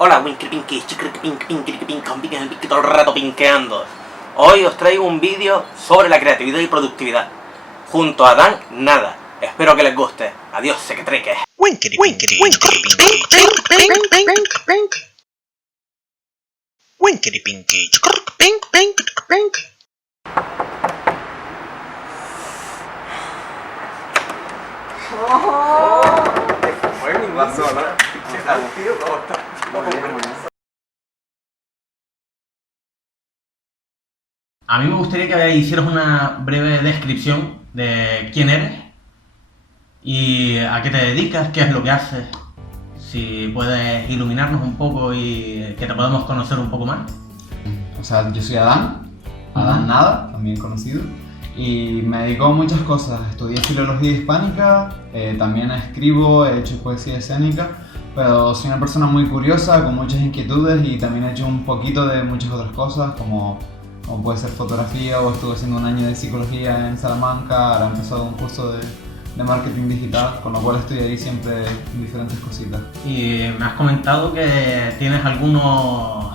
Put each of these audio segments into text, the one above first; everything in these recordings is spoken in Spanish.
Hola, Winky Pinky, todo el rato pinkeando. Hoy os traigo un vídeo sobre la creatividad y productividad. Junto a Dan Nada. Espero que les guste. Adiós, sequetreques. Winky Winky Pinky. A mí me gustaría que hicieras una breve descripción de quién eres y a qué te dedicas, qué es lo que haces. Si puedes iluminarnos un poco y que te podamos conocer un poco más. O sea, yo soy Adán Nada, también conocido, y me dedico a muchas cosas. Estudié filología hispánica, también escribo, he hecho poesía escénica, pero soy una persona muy curiosa, con muchas inquietudes, y también he hecho un poquito de muchas otras cosas, como puede ser fotografía, o estuve haciendo un año de psicología en Salamanca, ahora he empezado un curso de marketing digital, con lo cual estoy ahí siempre en diferentes cositas. Y me has comentado que tienes algunos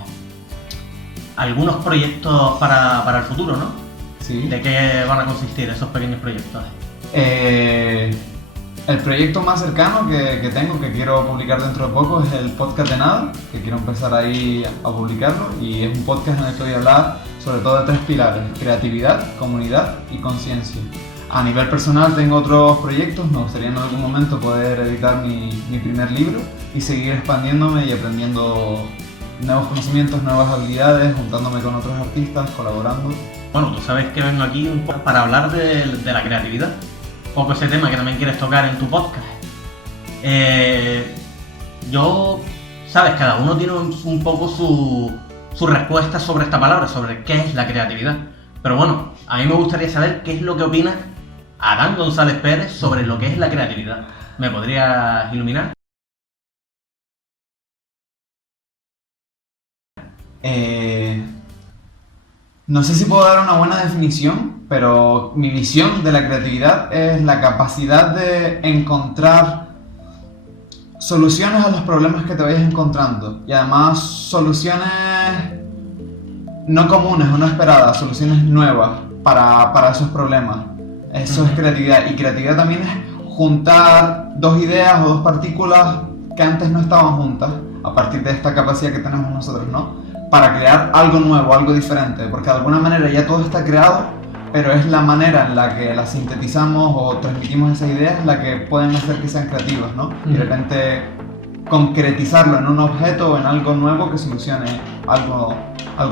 proyectos para el futuro, ¿no? Sí. ¿De qué van a consistir esos pequeños proyectos? El proyecto más cercano que tengo, que quiero publicar dentro de poco, es el podcast de Nada, que quiero empezar ahí a publicarlo, y es un podcast en el que voy a hablar sobre todo de tres pilares: creatividad, comunidad y conciencia. A nivel personal tengo otros proyectos, me gustaría en algún momento poder editar mi primer libro y seguir expandiéndome y aprendiendo nuevos conocimientos, nuevas habilidades, juntándome con otros artistas, colaborando. Bueno, tú sabes que vengo aquí un poco para hablar de la creatividad, un poco ese tema que también quieres tocar en tu podcast. Sabes, cada uno tiene un poco su respuesta sobre esta palabra, sobre qué es la creatividad. Pero bueno, a mí me gustaría saber qué es lo que opina Adán González Pérez sobre lo que es la creatividad. ¿Me podrías iluminar? No sé si puedo dar una buena definición, pero mi visión de la creatividad es la capacidad de encontrar soluciones a los problemas que te vayas encontrando, y además soluciones no comunes o no esperadas, soluciones nuevas para esos problemas. Eso es creatividad, y creatividad también es juntar dos ideas o dos partículas que antes no estaban juntas, a partir de esta capacidad que tenemos nosotros, ¿no? Para crear algo nuevo, algo diferente, porque de alguna manera ya todo está creado, pero es la manera en la que las sintetizamos o transmitimos esas ideas la que pueden hacer que sean creativas, ¿no? Y de repente concretizarlo en un objeto o en algo nuevo que solucione algo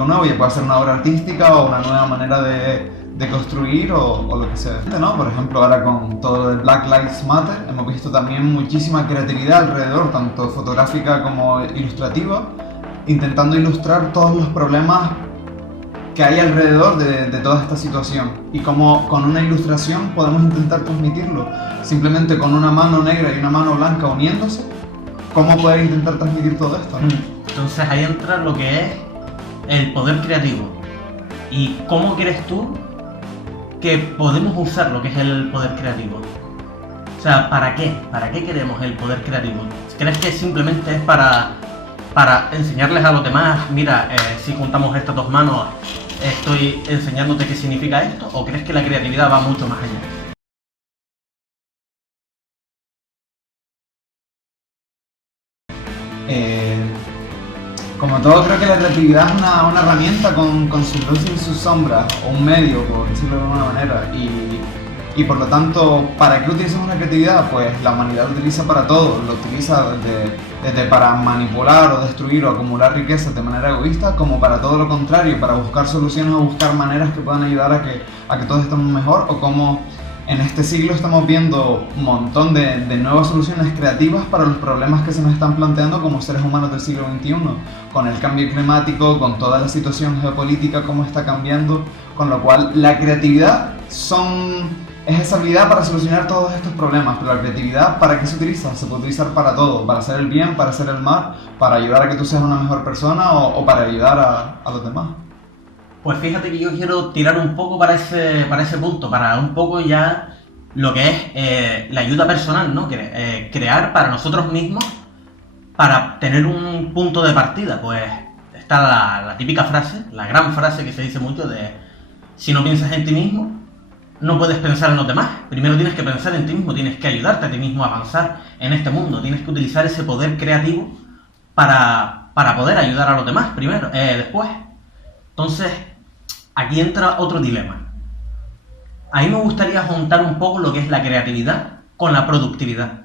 nuevo, ya puede ser una obra artística o una nueva manera de construir o lo que sea, ¿no? Por ejemplo, ahora con todo lo del Black Lives Matter hemos visto también muchísima creatividad alrededor, tanto fotográfica como ilustrativa, intentando ilustrar todos los problemas que hay alrededor de toda esta situación, y cómo con una ilustración podemos intentar transmitirlo, simplemente con una mano negra y una mano blanca uniéndose, cómo poder intentar transmitir todo esto, ¿no? Entonces ahí entra lo que es el poder creativo. ¿Y cómo crees tú que podemos usar lo que es el poder creativo? O sea, ¿para qué? ¿Para qué queremos el poder creativo? ¿Crees que simplemente es para enseñarles a los demás, mira, si juntamos estas dos manos, estoy enseñándote qué significa esto? ¿O crees que la creatividad va mucho más allá? Como todo, creo que la creatividad es una herramienta con sus luces y sus sombras, o un medio, por decirlo de alguna manera, y por lo tanto, ¿para qué utilizamos la creatividad? Pues la humanidad lo utiliza para todo, lo utiliza desde para manipular o destruir o acumular riquezas de manera egoísta, como para todo lo contrario, para buscar soluciones o buscar maneras que puedan ayudar a que todos estemos mejor, o como en este siglo estamos viendo un montón de nuevas soluciones creativas para los problemas que se nos están planteando como seres humanos del siglo XXI, con el cambio climático, con toda la situación geopolítica, cómo está cambiando, con lo cual la creatividad es esa habilidad para solucionar todos estos problemas. Pero la creatividad, ¿para qué se utiliza? Se puede utilizar para todo, para hacer el bien, para hacer el mal, para ayudar a que tú seas una mejor persona o para ayudar a los demás. Pues fíjate que yo quiero tirar un poco para ese punto, para un poco ya lo que es la ayuda personal, ¿no? Crear para nosotros mismos para tener un punto de partida, pues está la típica frase, la gran frase que se dice mucho de si no piensas en ti mismo, no puedes pensar en los demás. Primero tienes que pensar en ti mismo, tienes que ayudarte a ti mismo a avanzar en este mundo, tienes que utilizar ese poder creativo para poder ayudar a los demás después. Entonces, aquí entra otro dilema. A mí me gustaría juntar un poco lo que es la creatividad con la productividad.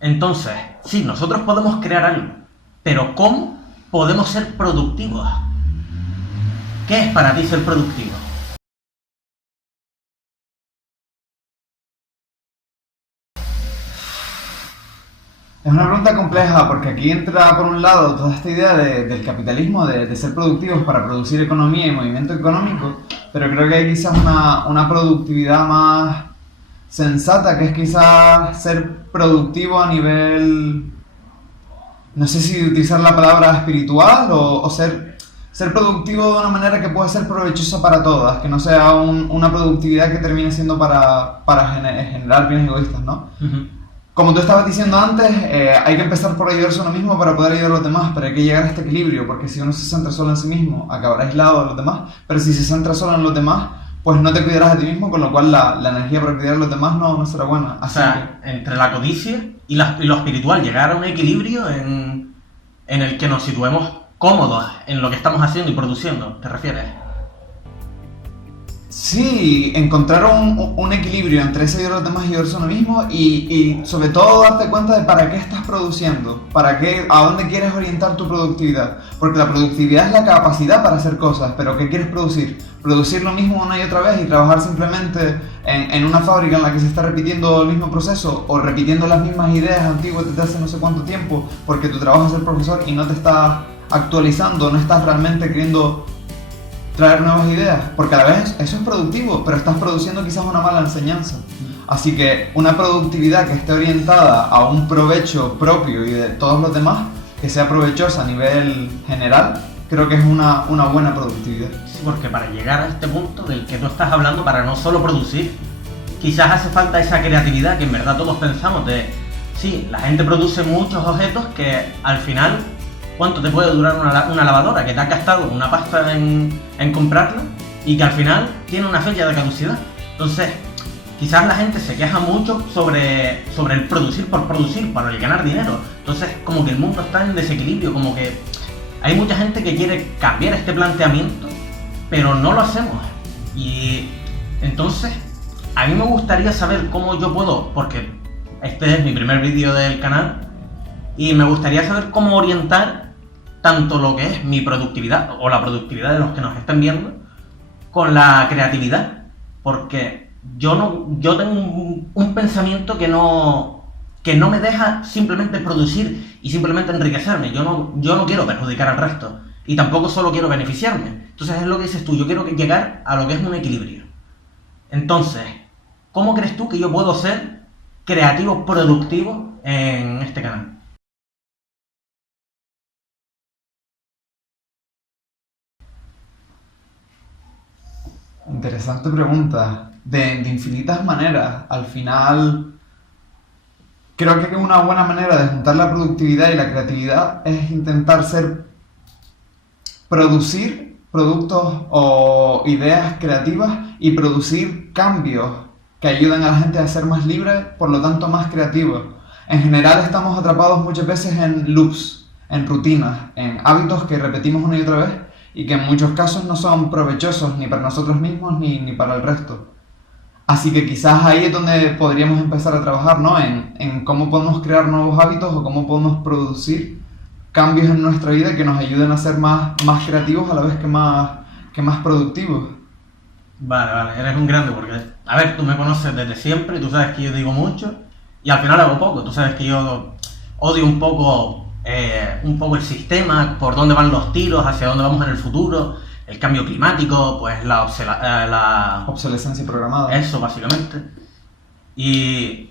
Entonces, sí, nosotros podemos crear algo, pero ¿cómo podemos ser productivos? ¿Qué es para ti ser productivo? Es una pregunta compleja porque aquí entra por un lado toda esta idea del capitalismo, de ser productivos para producir economía y movimiento económico, pero creo que hay quizás una productividad más sensata, que es quizás ser productivo a nivel, no sé si utilizar la palabra espiritual o ser productivo de una manera que pueda ser provechosa para todas, que no sea una productividad que termine siendo para generar bienes egoístas, ¿no? Uh-huh. Como tú estabas diciendo antes, hay que empezar por ayudarse a uno mismo para poder ayudar a los demás, pero hay que llegar a este equilibrio, porque si uno se centra solo en sí mismo, acabará aislado de los demás, pero si se centra solo en los demás, pues no te cuidarás a ti mismo, con lo cual la energía para cuidar a los demás no será buena. Así o sea, entre la codicia y lo espiritual, llegar a un equilibrio en el que nos situemos cómodos en lo que estamos haciendo y produciendo, ¿te refieres? Sí, encontrar un equilibrio entre ese ayudar a los demás y ayudarse a uno mismo y sobre todo darte cuenta de para qué estás produciendo, a dónde quieres orientar tu productividad, porque la productividad es la capacidad para hacer cosas, pero ¿qué quieres producir? Producir lo mismo una y otra vez y trabajar simplemente en una fábrica en la que se está repitiendo el mismo proceso o repitiendo las mismas ideas antiguas desde hace no sé cuánto tiempo porque tu trabajo es ser profesor y no te estás actualizando, no estás realmente queriendo traer nuevas ideas, porque a la vez eso es productivo, pero estás produciendo quizás una mala enseñanza. Así que una productividad que esté orientada a un provecho propio y de todos los demás, que sea provechosa a nivel general, creo que es una buena productividad. Sí, porque para llegar a este punto del que tú estás hablando, para no solo producir, quizás hace falta esa creatividad que en verdad todos pensamos de, sí, la gente produce muchos objetos que al final, ¿cuánto te puede durar una lavadora? Que te has gastado una pasta en comprarla y que al final tiene una fecha de caducidad. Entonces, quizás la gente se queja mucho sobre el producir por producir, para el ganar dinero. Entonces, como que el mundo está en desequilibrio, como que hay mucha gente que quiere cambiar este planteamiento, pero no lo hacemos. Y entonces, a mí me gustaría saber cómo yo puedo, porque este es mi primer vídeo del canal, y me gustaría saber cómo orientar tanto lo que es mi productividad o la productividad de los que nos estén viendo con la creatividad, porque yo tengo un pensamiento que no me deja simplemente producir y simplemente enriquecerme. Yo no quiero perjudicar al resto y tampoco solo quiero beneficiarme. Entonces es lo que dices tú, yo quiero llegar a lo que es un equilibrio. Entonces, ¿cómo crees tú que yo puedo ser creativo productivo en este canal? Interesante pregunta. De infinitas maneras. Al final, creo que una buena manera de juntar la productividad y la creatividad es intentar producir productos o ideas creativas y producir cambios que ayuden a la gente a ser más libre, por lo tanto más creativos. En general estamos atrapados muchas veces en loops, en rutinas, en hábitos que repetimos una y otra vez y que en muchos casos no son provechosos ni para nosotros mismos ni para el resto. Así que quizás ahí es donde podríamos empezar a trabajar, ¿no? En cómo podemos crear nuevos hábitos o cómo podemos producir cambios en nuestra vida que nos ayuden a ser más creativos a la vez que más productivos. Vale, eres un grande porque, a ver, tú me conoces desde siempre y tú sabes que yo digo mucho y al final hago poco. Tú sabes que yo odio un poco el sistema, por dónde van los tiros, hacia dónde vamos en el futuro, el cambio climático, pues la obsolescencia programada. Eso, básicamente. Y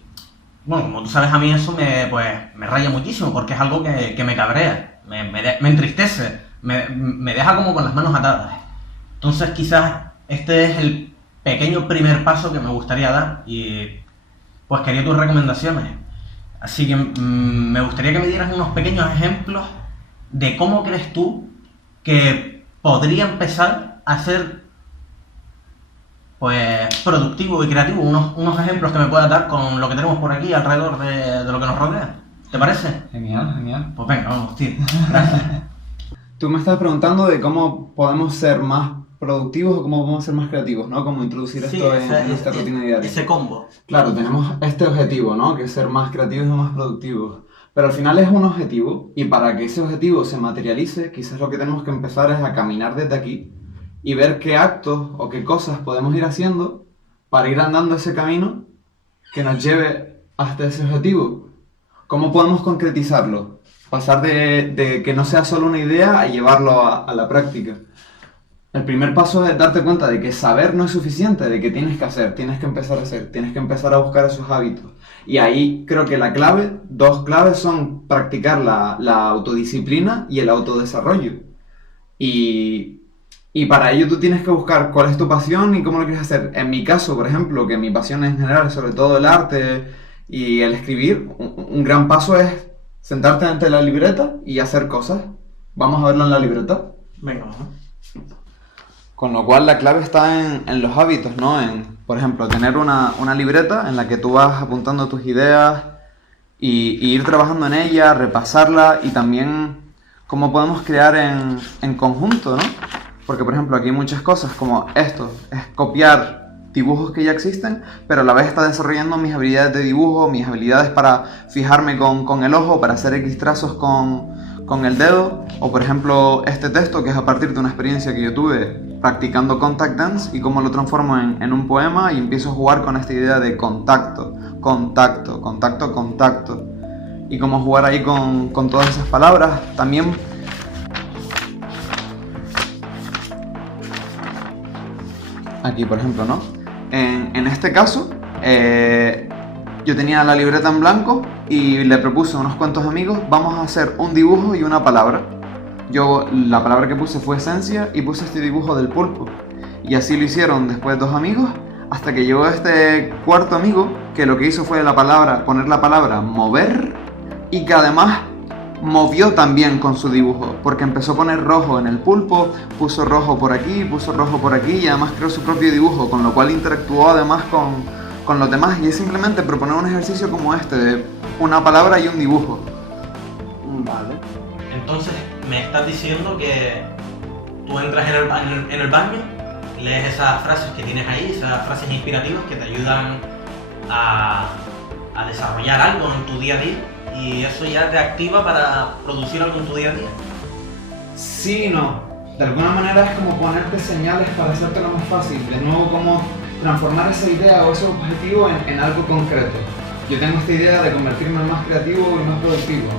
bueno, como tú sabes, a mí eso me raya muchísimo porque es algo que me cabrea, me entristece, me deja como con las manos atadas. Entonces quizás este es el pequeño primer paso que me gustaría dar y pues quería tus recomendaciones. Así que me gustaría que me dieras unos pequeños ejemplos de cómo crees tú que podría empezar a ser pues productivo y creativo. Unos ejemplos que me puedas dar con lo que tenemos por aquí alrededor de lo que nos rodea. ¿Te parece? Genial, genial. Pues venga, vamos, tío. Gracias. Tú me estás preguntando de cómo podemos ser más productivos o cómo podemos ser más creativos, ¿no? Cómo introducir esto en nuestra rutina diaria. Ese combo. Claro, tenemos este objetivo, ¿no? Que es ser más creativos y más productivos. Pero al final es un objetivo y para que ese objetivo se materialice, quizás lo que tenemos que empezar es a caminar desde aquí y ver qué actos o qué cosas podemos ir haciendo para ir andando ese camino que nos lleve hasta ese objetivo. ¿Cómo podemos concretizarlo? Pasar de que no sea solo una idea a llevarlo a la práctica. El primer paso es darte cuenta de que saber no es suficiente, de que tienes que hacer, tienes que empezar a hacer, tienes que empezar a buscar esos hábitos. Y ahí creo que dos claves son practicar la autodisciplina y el autodesarrollo. Y para ello tú tienes que buscar cuál es tu pasión y cómo lo quieres hacer. En mi caso, por ejemplo, que mi pasión en general es sobre todo el arte y el escribir, un gran paso es sentarte ante la libreta y hacer cosas. Vamos a verlo en la libreta. Venga, vamos. Con lo cual la clave está en los hábitos, ¿no? Por ejemplo, tener una libreta en la que tú vas apuntando tus ideas y ir trabajando en ella, repasarla y también cómo podemos crear en conjunto, ¿no? Porque, por ejemplo, aquí hay muchas cosas como esto, es copiar dibujos que ya existen, pero a la vez está desarrollando mis habilidades de dibujo, mis habilidades para fijarme con el ojo, para hacer X trazos con el dedo, o por ejemplo este texto que es a partir de una experiencia que yo tuve practicando contact dance y cómo lo transformo en un poema y empiezo a jugar con esta idea de contacto, contacto, contacto, contacto y cómo jugar ahí con todas esas palabras. También aquí por ejemplo, ¿no? En este caso yo tenía la libreta en blanco y le propuse a unos cuantos amigos, vamos a hacer un dibujo y una palabra. La palabra que puse fue esencia y puse este dibujo del pulpo. Y así lo hicieron después dos amigos, hasta que llegó este cuarto amigo, que lo que hizo fue poner la palabra mover, y que además movió también con su dibujo, porque empezó a poner rojo en el pulpo, puso rojo por aquí, puso rojo por aquí, y además creó su propio dibujo, con lo cual interactuó además con los demás, y es simplemente proponer un ejercicio como este, de una palabra y un dibujo. Vale. Entonces, me estás diciendo que tú entras en el baño, lees esas frases que tienes ahí, esas frases inspirativas que te ayudan a desarrollar algo en tu día a día, y eso ya te activa para producir algo en tu día a día. Sí y no. De alguna manera es como ponerte señales para hacértelo más fácil. De nuevo, como transformar esa idea o ese objetivo en algo concreto. Yo tengo esta idea de convertirme en más creativo y más productivo.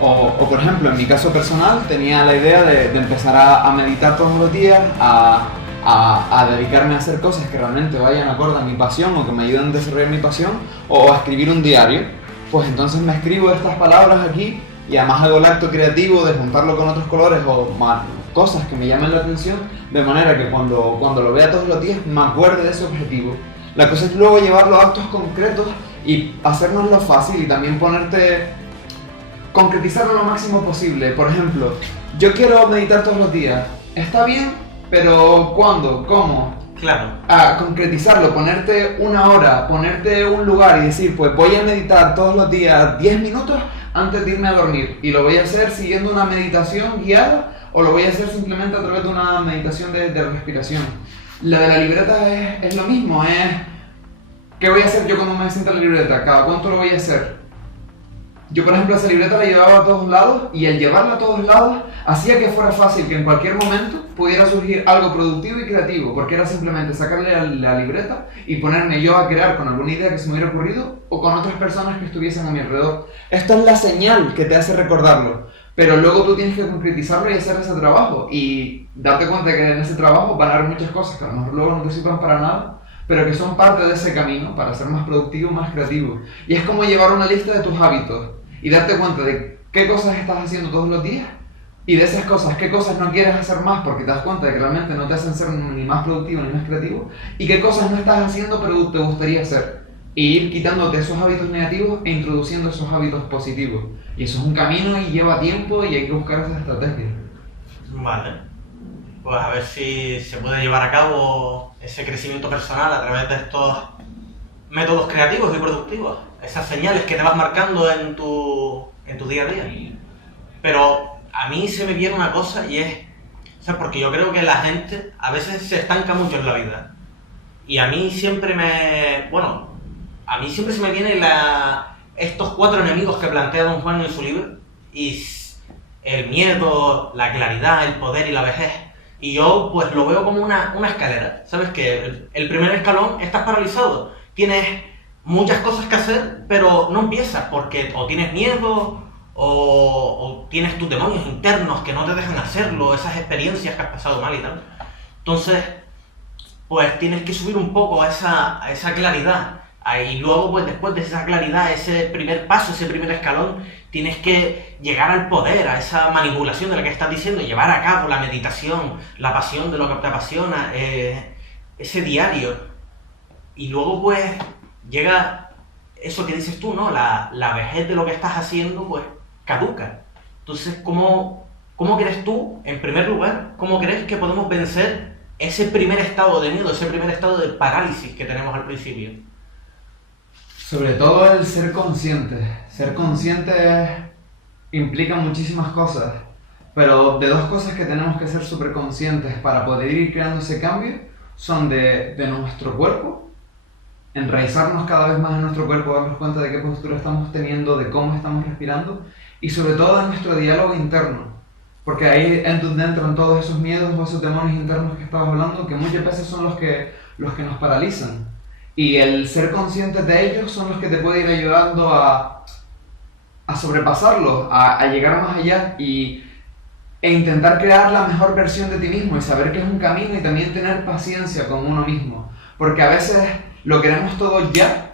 O por ejemplo, en mi caso personal, tenía la idea de empezar a meditar todos los días, a dedicarme a hacer cosas que realmente vayan acorde a mi pasión o que me ayuden a desarrollar mi pasión, o a escribir un diario. Pues entonces me escribo estas palabras aquí y además hago el acto creativo de juntarlo con otros colores o cosas que me llamen la atención, de manera que cuando lo vea todos los días me acuerde de ese objetivo. La cosa es luego llevarlo a actos concretos y hacérnoslo fácil y también concretizarlo lo máximo posible. Por ejemplo, yo quiero meditar todos los días. Está bien, pero ¿cuándo? ¿Cómo? Claro. A concretizarlo, ponerte una hora, ponerte un lugar y decir, pues voy a meditar todos los días 10 minutos antes de irme a dormir. Y lo voy a hacer siguiendo una meditación guiada o lo voy a hacer simplemente a través de una meditación de respiración. La de la libreta es lo mismo, ¿qué voy a hacer yo cuando me siento en la libreta? ¿Cada cuánto lo voy a hacer? Yo, por ejemplo, esa libreta la llevaba a todos lados y al llevarla a todos lados hacía que fuera fácil que en cualquier momento pudiera surgir algo productivo y creativo, porque era simplemente sacarle a la libreta y ponerme yo a crear con alguna idea que se me hubiera ocurrido o con otras personas que estuviesen a mi alrededor. Esto es la señal que te hace recordarlo, pero luego tú tienes que concretizarlo y hacer ese trabajo y darte cuenta que en ese trabajo van a haber muchas cosas que a lo mejor luego no te sirvan para nada, pero que son parte de ese camino para ser más productivo, más creativo. Y es como llevar una lista de tus hábitos y darte cuenta de qué cosas estás haciendo todos los días y de esas cosas, qué cosas no quieres hacer más porque te das cuenta de que realmente no te hacen ser ni más productivo ni más creativo y qué cosas no estás haciendo pero te gustaría hacer. e ir quitándote esos hábitos negativos e introduciendo esos hábitos positivos. Y eso es un camino y lleva tiempo y hay que buscar esas estrategias. Vale. Pues a ver si se puede llevar a cabo ese crecimiento personal a través de estos métodos creativos y productivos. Esas señales que te vas marcando en tu día a día. Pero a mí se me viene una cosa y es... O sea, porque yo creo que la gente a veces se estanca mucho en la vida. Y a mí siempre se me vienen estos 4 enemigos que plantea Don Juan en su libro. Y el miedo, la claridad, el poder y la vejez. Y yo pues lo veo como una escalera. ¿Sabes? Que el primer escalón estás paralizado. Tienes muchas cosas que hacer, pero no empiezas porque o tienes miedo o tienes tus demonios internos que no te dejan hacerlo, esas experiencias que has pasado mal y tal. Entonces, pues tienes que subir un poco a esa claridad. Y luego, pues después de esa claridad, ese primer paso, ese primer escalón, tienes que llegar al poder, a esa manipulación de la que estás diciendo, llevar a cabo la meditación, la pasión de lo que te apasiona, ese diario. Y luego, pues, llega eso que dices tú, ¿no? La vejez de lo que estás haciendo, pues, caduca. Entonces, ¿cómo crees tú, en primer lugar, cómo crees que podemos vencer ese primer estado de miedo, ese primer estado de parálisis que tenemos al principio? Sobre todo el ser consciente. Ser consciente implica muchísimas cosas, pero de 2 cosas que tenemos que ser súper conscientes para poder ir creando ese cambio son de nuestro cuerpo, enraizarnos cada vez más en nuestro cuerpo, darnos cuenta de qué postura estamos teniendo, de cómo estamos respirando, y sobre todo de nuestro diálogo interno, porque ahí es donde entran todos esos miedos o esos demonios internos que estabas hablando, que muchas veces son los que nos paralizan. Y el ser consciente de ellos son los que te pueden ir ayudando a sobrepasarlos, a llegar más allá e intentar crear la mejor versión de ti mismo y saber que es un camino y también tener paciencia con uno mismo. Porque a veces lo queremos todo ya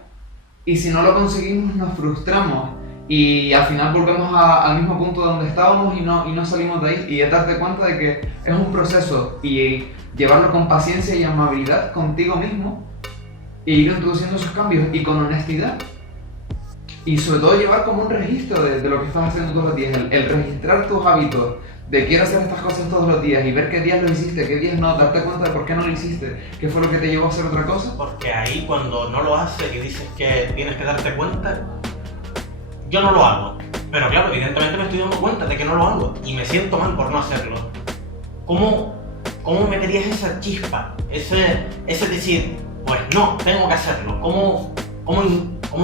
y si no lo conseguimos nos frustramos y al final volvemos al mismo punto donde estábamos y no salimos de ahí. Y es darte cuenta de que es un proceso y llevarlo con paciencia y amabilidad contigo mismo e ir introduciendo esos cambios y con honestidad. Y sobre todo llevar como un registro de lo que estás haciendo todos los días, el registrar tus hábitos, de quiero hacer estas cosas todos los días y ver qué días lo hiciste, qué días no, darte cuenta de por qué no lo hiciste, qué fue lo que te llevó a hacer otra cosa. Porque ahí cuando no lo haces y dices que tienes que darte cuenta, yo no lo hago. Pero claro, evidentemente me estoy dando cuenta de que no lo hago y me siento mal por no hacerlo. ¿Cómo meterías esa chispa? Ese decir, pues no, tengo que hacerlo. ¿Cómo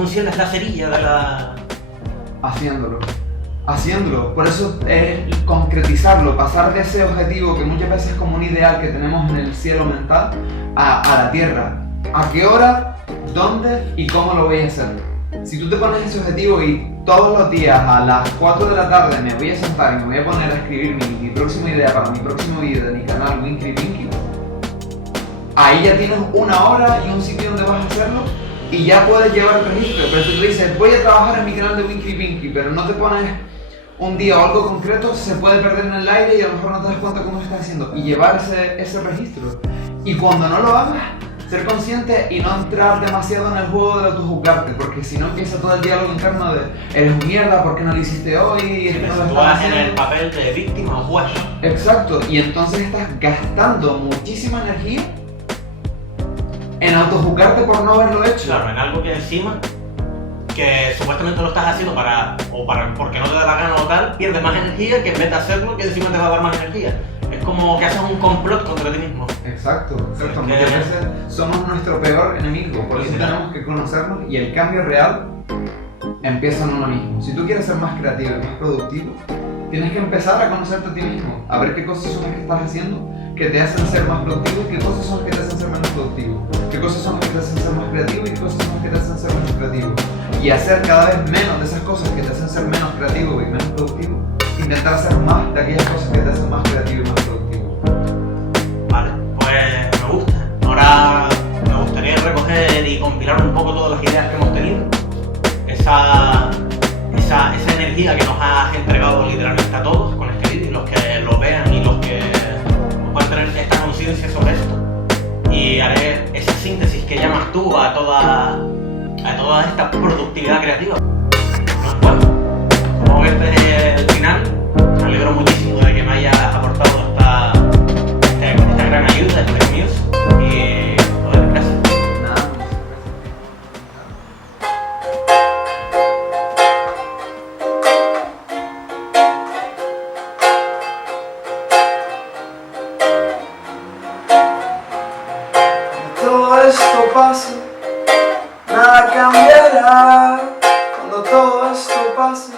enciendes la cerilla de la...? Haciéndolo, por eso es concretizarlo, pasar de ese objetivo que muchas veces es como un ideal que tenemos en el cielo mental a la tierra. ¿A qué hora, dónde y cómo lo voy a hacer? Si tú te pones ese objetivo y todos los días a las 4 de la tarde me voy a sentar y me voy a poner a escribir mi próxima idea para mi próximo vídeo de mi canal Winky Pinky, ahí ya tienes 1 hora y un sitio donde vas a hacerlo y ya puedes llevar el registro. Pero si tú dices, voy a trabajar en mi canal de Winky Pinky, pero no te pones un día o algo concreto, se puede perder en el aire y a lo mejor no te das cuenta cómo lo estás haciendo. Y llevar ese registro. Y cuando no lo hagas, ser consciente y no entrar demasiado en el juego de autojuzgarte, porque si no empieza todo el diálogo interno de eres un mierda, ¿por qué no lo hiciste hoy? Si no lo estás en el papel de víctima o juez. Exacto, y entonces estás gastando muchísima energía en autojuzgarte por no haberlo hecho. Claro, en algo que encima, que supuestamente lo estás haciendo porque no te da la gana o tal, pierdes más energía que en vez de hacerlo, que encima te va a dar más energía. Es como que haces un complot contra ti mismo. Exacto. Muchas veces somos nuestro peor enemigo, por eso tenemos que conocernos y el cambio real empieza en uno mismo. Si tú quieres ser más creativo y más productivo, tienes que empezar a conocerte a ti mismo, a ver qué cosas son las que estás haciendo que te hacen ser más productivo y qué cosas son las que te hacen ser menos productivo, qué cosas son las que te hacen ser más creativo y qué cosas son las que te hacen ser menos creativo, y hacer cada vez menos de esas cosas que te hacen ser menos creativo y menos productivo, intentar hacer más de aquellas cosas que te hacen más creativo y más productivo. Vale, pues me gusta. Ahora me gustaría recoger y compilar un poco todas las ideas que hemos tenido, esa energía que nos has entregado literalmente a todos con este vídeo, los que lo vean y los que puedan tener esta conciencia sobre esto, y haré esa síntesis que llamas tú a actividad creativa. Bueno, como ves desde el final, me alegro muchísimo de que me hayas aportado esta gran ayuda, este news, y pues, gracias. Nada. Todo esto pase, nada cambiará. Cuando todo esto pase,